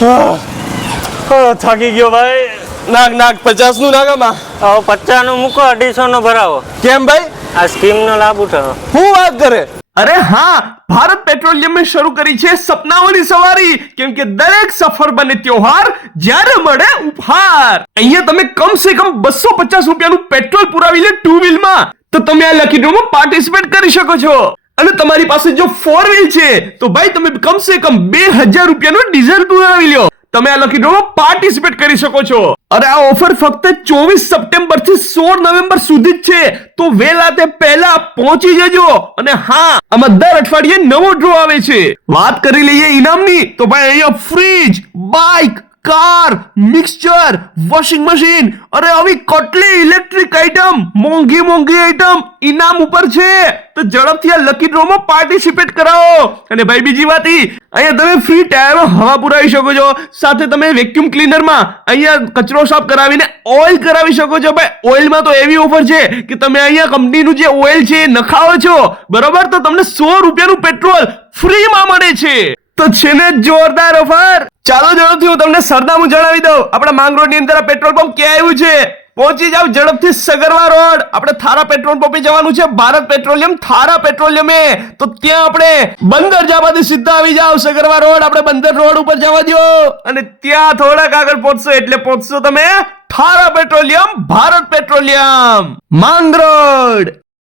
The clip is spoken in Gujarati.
થાકી ગયો ભાઈ. નાક 50 નું નાગામાં. હવે 50 નું મૂકો, 250 નો ભરાવો. કેમ ભાઈ? આ સ્કીમ નો લાભ ઉઠાવો. હું વાત કરે? અરે હા, ભારત પેટ્રોલિયમ એ શરૂ કરી છે સપનાઓની સવારી. કેમ કે દરેક સફર બને ત્યોહાર જ્યારે મળે ઉપહાર. અહીંયા તમે કમ સે કમ 250 રૂપિયાનું પેટ્રોલ પુરાવી લે 2 વ્હીલમાં, તો તમે આ લકી ડ્રોમાં પાર્ટિસિપેટ કરી શકો છો. અને તમારી પાસે જો 4 વ્હીલ છે તો ભાઈ તમે કમ સે કમ 2000 રૂપિયાનું ડીઝલ પુરાવી લ્યો. તમે આ લકી ડ્રોમાં પાર્ટિસિપેટ કરી શકો છો. અરે આ ઓફર ફક્ત 24 સપ્ટેમ્બર થી 16 નવેમ્બર સુધી જ છે, તો વહેલા તે પહેલા પહોંચી જજો. અને હા, આમાં દર અઠવાડિયે નવો ડ્રો આવે છે. વાત કરી લઈએ ઇનામની, તો ભાઈ અહીંયા fridge, bike, car, mixture, washing machine, અરે આવી કેટલી ઇલેક્ટ્રિક આઇટમ, મોંઘી આઇટમ ઇનામ ઉપર છે. તો ઝડપથી આ લકી ડ્રોમાં પાર્ટિસિપેટ કરાવો. અને ભાઈ બીજી વાત અહીંયા તમે ફ્રી ટાયરમાં હવા પુરાવી શકો છો. સાથે તમે વેક્યુમ ક્લીનરમાં અહીંયા કચરો સાફ કરાવીને ઓઇલ કરાવી શકો છો. ભાઈ ઓઇલમાં તો એવી ઓફર છે કે તમે અહીંયા કંપનીનું જે ઓઇલ છે એ નખાવો છો બરોબર, તો તમને 100 રૂપિયાનું પેટ્રોલ ફ્રીમાં મળે છે. તો છે ને જોરદાર ઓફર. ચાલો ઝડપથી હું તમને સરનામું જણાવી દઉં. આપણા માંગરોળ ની અંદર આ પેટ્રોલ પંપ ક્યાં આવ્યું છે? પહોંચી જાવ ઝડપથી સગર્વા રોડ. આપણે થારા પેટ્રોલ પંપે જવાનું છે. ભારત પેટ્રોલિયમ થારા પેટ્રોલિયમ તો ત્યાં આપણે બંદર જવાથી સીધા આવી જાવ સગર્વા રોડ. આપણે બંદર રોડ ઉપર જવા દો અને ત્યાં થોડાક આગળ પહોંચશો એટલે પહોંચશો તમે થારા પેટ્રોલિયમ, ભારત પેટ્રોલિયમ, માંગરોળ.